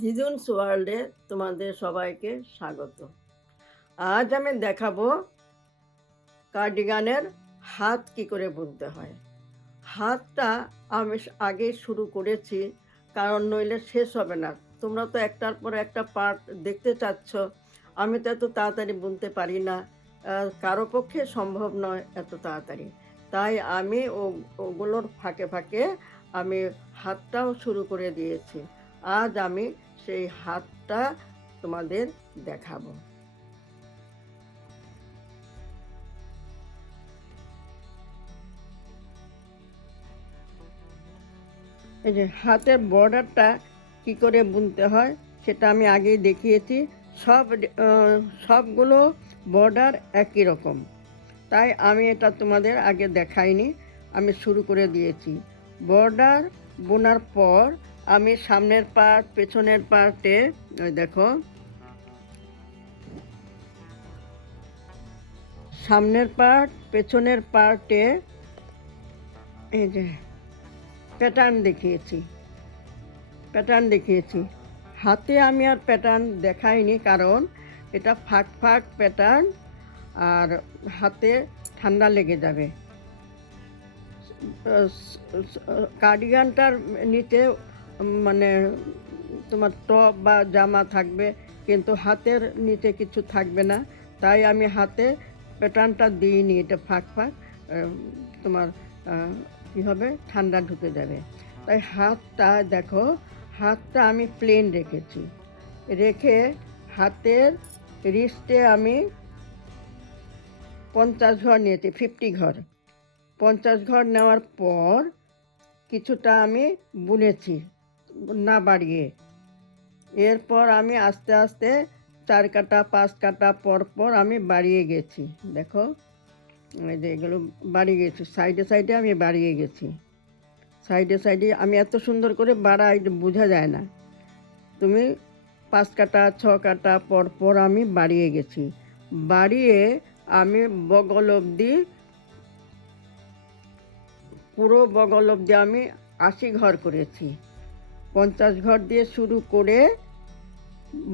দিদুনস ওয়ার্ল্ডে তোমাদের সবাইকে স্বাগত। আজ আমি দেখাবো কার্ডিগানের হাত কি করে বুনতে হয়। হাতটা আমি আগে শুরু করেছি, কারণ নইলে শেষ হবে না। তোমরা তো একটার পর একটা পার্ট দেখতে চাচ্ছ, আমি তো এত তাড়াতাড়ি বুনতে পারি না। কারও পক্ষে সম্ভব নয় এত তাড়াতাড়ি। তাই আমি ও ওগুলোর ফাঁকে ফাঁকে আমি হাতটাও শুরু করে দিয়েছি। আজ আমি সেই হাতটা তোমাদের দেখাবো। এই যে হাতের বর্ডারটা কি করে বুনতে হয় সেটা আমি আগেই দেখিয়েছি। সব সবগুলো বর্ডার একই রকম। তাই আমি এটা তোমাদের আগে দেখাইনি, আমি শুরু করে দিয়েছি। বর্ডার বোনার পর আমি সামনের পার্ট পেছনের পার্টে ওই দেখো। সামনের পার্ট পেছনের পার্টে এই যে প্যাটার্ন দেখিয়েছি। প্যাটার্ন দেখিয়েছি। হাতে আমি আর প্যাটার্ন দেখাইনি, কারণ এটা ফাঁক ফাঁক প্যাটার্ন আর হাতে ঠান্ডা লেগে যাবে। কার্ডিগানটার নিচে মানে তোমার টপ বা জামা থাকবে, কিন্তু হাতের নিচে কিছু থাকবে না। তাই আমি হাতে প্যাটার্নটা দিইনি, এটা ফাঁক ফাঁক তোমার কী হবে? ঠান্ডা ঢুকে যাবে। তাই হাতটা দেখো, হাতটা আমি প্লেন রেখেছি। রেখে হাতের রিস্টে আমি পঞ্চাশ ঘর নিয়েছি ফিফটি ঘর। পঞ্চাশ ঘর নেওয়ার পর কিছুটা আমি বুনেছি। না বাড়িয়ে। এরপর আমি আস্তে আস্তে চার কাটা, পাঁচ কাটা পর পর আমি বাড়িয়ে গেছি। দেখো, এই যে এগুলো বাড়িয়ে গেছি। সাইডে সাইডে আমি বাড়িয়ে গেছি। সাইডে সাইডে আমি এত সুন্দর করে বাড়াই বোঝা যায় না। তুমি পাঁচ কাটা, ছ কাটা পর পর আমি বাড়িয়ে গেছি। বাড়িয়ে আমি বগল অবধি, পুরো বগল অবধি আমি আশি ঘর করেছি। পঞ্চাশ ঘর দিয়ে শুরু করে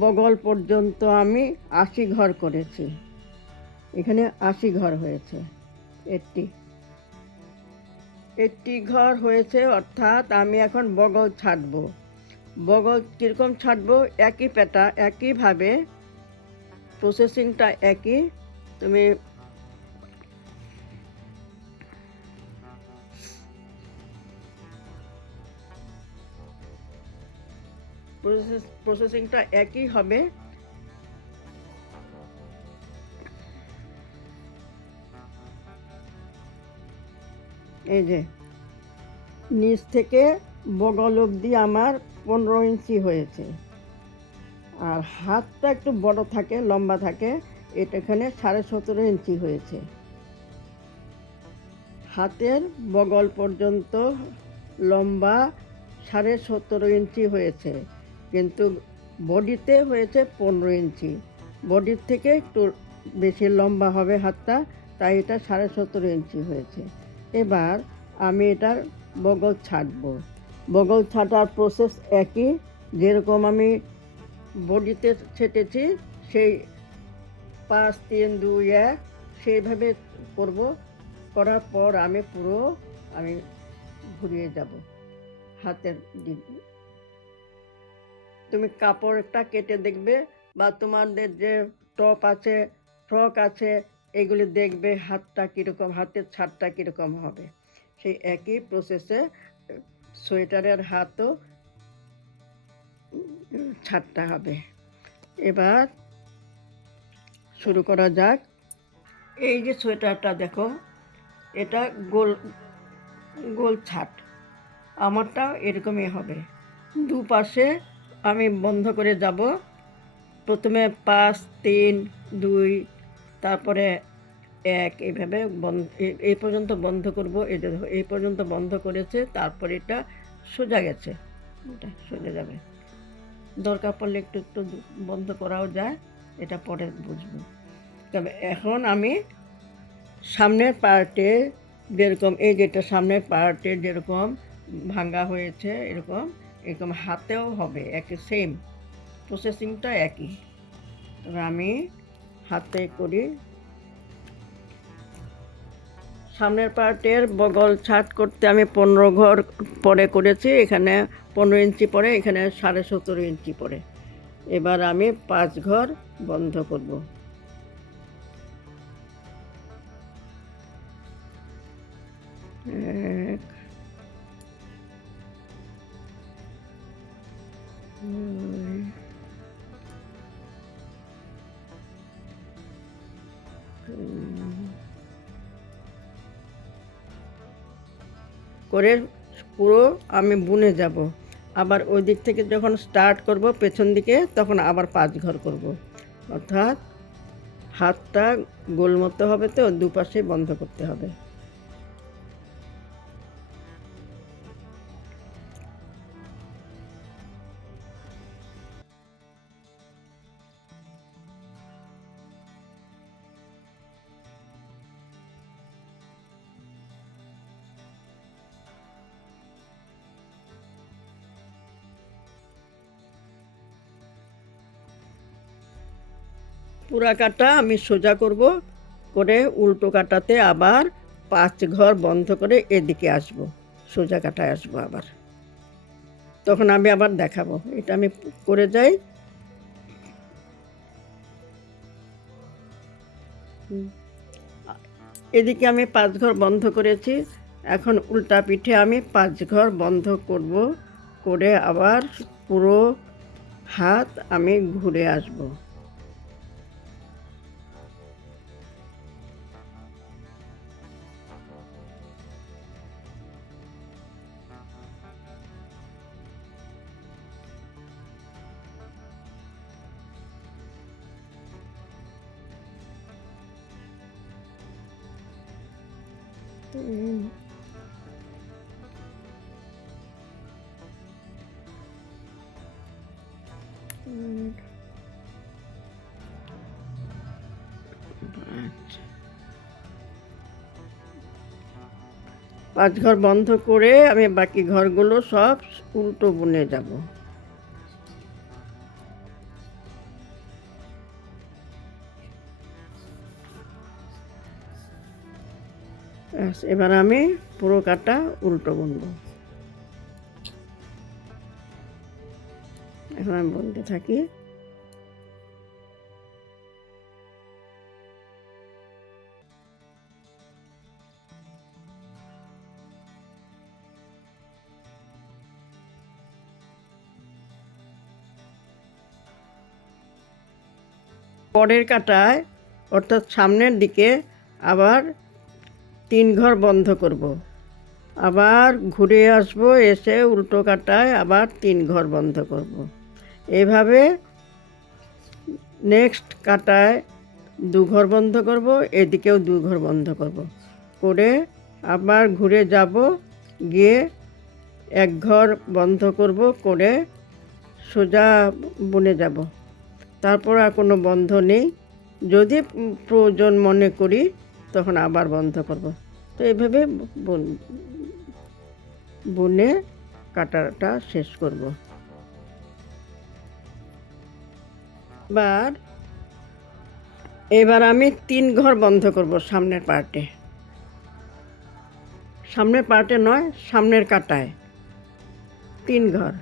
বগল পর্যন্ত আমি আশি ঘর করেছি। এখানে আশি ঘর হয়েছে এইটটি একটি ঘর হয়েছে, অর্থাৎ আমি এখন বগল ছাড়বো। বগল কীরকম ছাড়বো? একই পেটা একইভাবে প্রসেসিংটা একই। তুমি প্রসেস প্রসেসিংটা একই হবে। এই যে, নিচ থেকে বগল অবধি আমার পনেরো ইঞ্চি হয়েছে। আর হাতটা একটু বড় থাকে, লম্বা থাকে, এটা এখানে সাড়ে সতেরো ইঞ্চি হয়েছে। হাতের বগল পর্যন্ত লম্বা সাড়ে সতেরো ইঞ্চি হয়েছে। কিন্তু বডিতে হয়েছে পনেরো ইঞ্চি। বডির থেকে একটু বেশি লম্বা হবে হাতটা, তাই এটা সাড়ে সতেরো ইঞ্চি হয়েছে। এবার আমি এটার বগল ছাড়বো বগল ছাটার প্রসেস একই, যেরকম আমি বডিতে ছেটেছি, সেই পাঁচ, তিন, দুই, এক, সেইভাবে করব। করার পর আমি পুরো আমি ঘুরিয়ে যাব হাতের দিক। দিয়ে। তুমি কাপড়টা কেটে দেখবে বা তোমাদের যে টপ আছে, ফ্রক আছে, এগুলি দেখবে হাতটা কীরকম, হাতের ছাদটা কীরকম হবে। সেই একই প্রসেসে সোয়েটারের হাতও ছাদটা হবে। এবার শুরু করা যাক। এই যে সোয়েটারটা দেখো, এটা গোল গোল ছাট আমারটাও এরকমই হবে। দুপাশে আমি বন্ধ করে যাব। প্রথমে পাঁচ, তিন, দুই, তারপরে এক, এইভাবে বন্ধ এই পর্যন্ত বন্ধ করব। এটা এই পর্যন্ত বন্ধ করেছে, তারপর এটা সোজা গেছে। এটা সোজা যাবে। দরকার পড়লে একটু একটু বন্ধ করাও যায়, এটা পরে বুঝব। তবে এখন আমি সামনের পার্টে যেরকম, এই যেটা সামনের পার্টে যেরকম ভাঙ্গা হয়েছে, এরকম এরকম হাতেও হবে, একই সেম প্রসেসিংটা একই। তবে আমি হাতে করি। সামনের পার্টের বগল ছাট করতে আমি পনেরো ঘর পরে করেছি, এখানে পনেরো ইঞ্চি পরে, এখানে সাড়ে সতেরো ইঞ্চি পরে। এবার আমি পাঁচ ঘর বন্ধ করব। করে পুরো আমি বুনে যাব। আবার ওই দিক থেকে যখন স্টার্ট করব, পেছন দিকে, তখন আবার পাঁচ ঘর করব। অর্থাৎ হাতটা গোল মতো হবে তো, দুপাশে বন্ধ করতে হবে। পুরা কাটা আমি সোজা করব, করে উল্টো কাটাতে আবার পাঁচ ঘর বন্ধ করে এদিকে আসব, সোজা কাটায় আসব আবার। তখন আমি আবার দেখাবো, এটা আমি করে যাই। এদিকে আমি পাঁচ ঘর বন্ধ করেছি, এখন উল্টা পিঠে আমি পাঁচ ঘর বন্ধ করব, করে আবার পুরো হাত আমি ঘুরে আসব। পাঁচ। ঘর বন্ধ করে আমি বাকি ঘরগুলো সব উল্টো বুনে যাব এবার আমি পুরো কাটা উল্টো বুনবো। এখন আমি বলতে থাকি। পরের কাটায়, অর্থাৎ সামনের দিকে আবার তিন ঘর বন্ধ করব। আবার ঘুরে আসব, এসে উল্টো কাটায় আবার তিন ঘর বন্ধ করব। এভাবে নেক্সট কাটায় দু ঘর বন্ধ করব, এদিকেও দু ঘর বন্ধ করব। করে আবার ঘুরে যাব, গিয়ে এক ঘর বন্ধ করব, করে সোজা বনে যাব। তারপর আর কোনো বন্ধ নেই। যদি প্রয়োজন মনে করি, তখন আবার বন্ধ করব। তো এইভাবে বুন- বুনে কাটাটা শেষ করব। এবার এবার আমি তিন ঘর বন্ধ করব সামনের পার্টে। সামনের পার্টে নয়, সামনের কাটায়। তিন ঘর।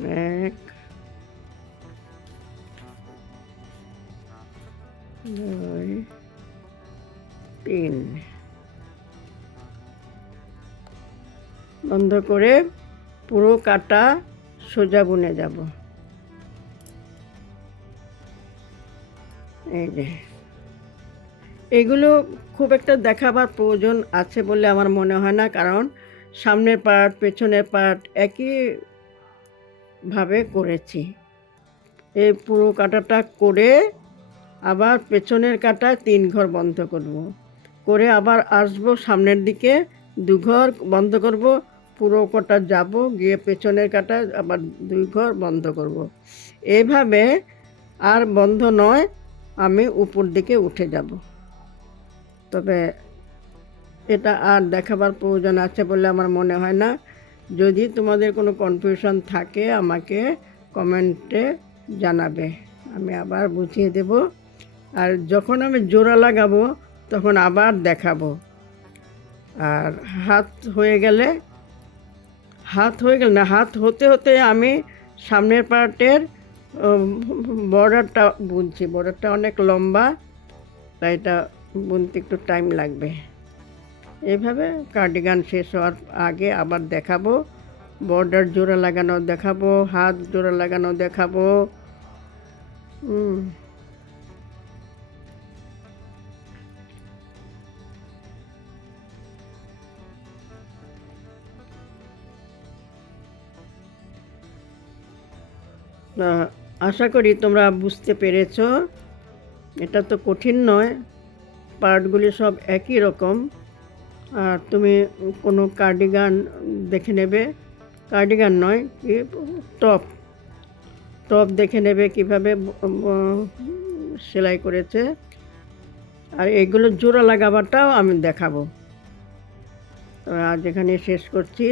এক, দুই, তিন। বন্ধ করে পুরো কাটা সোজা বুনে যাব। এই যে। এগুলো খুব একটা দেখাবার প্রয়োজন আছে বলে আমার মনে হয় না, কারণ সামনের পার্ট, পেছনের পার্ট একই ভাবে করেছি। এই পুরো কাটাটা করে আবার পেছনের কাটা তিন ঘর বন্ধ করব। করে আবার আসব সামনের দিকে দু ঘর বন্ধ করব। পুরো কটা যাব, গিয়ে পেছনের কাটা আবার দুই ঘর বন্ধ করব। এইভাবে আর বন্ধ নয়, আমি উপর দিকে উঠে যাব। তবে এটা আর দেখাবার প্রয়োজন আছে বলে আমার মনে হয় না। যদি তোমাদের কোনো কনফিউশন থাকে, আমাকে কমেন্টে জানাবে। আমি আবার বুঝিয়ে দেব। আর যখন আমি জোড়া লাগাবো, তখন আবার দেখাবো। আর হাত হয়ে গেলে, হাত হয়ে গেল না, হাত হতে হতে আমি সামনের পার্টের বর্ডারটা বুনছি। বর্ডারটা অনেক লম্বা, তাই এটা বুনতে একটু টাইম লাগবে। এইভাবে কার্ডিগান শেষ হওয়ার আগে আবার দেখাবো। বর্ডার জোড়া লাগানো দেখাবো, হাত জোড়া লাগানো দেখাবো। আশা করি তোমরা বুঝতে পেরেছ। এটা তো কঠিন নয় পার্টগুলি সব একই রকম। আর তুমি কোনো কার্ডিগান দেখে নেবে। কার্ডিগান নয়, কি টপ টপ দেখে নেবে কীভাবে সেলাই করেছে। আর এগুলো জোড়া লাগাবারটাও আমি দেখাবো। আজ এখানে শেষ করছি।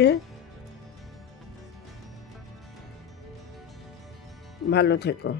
ভালো থেকো।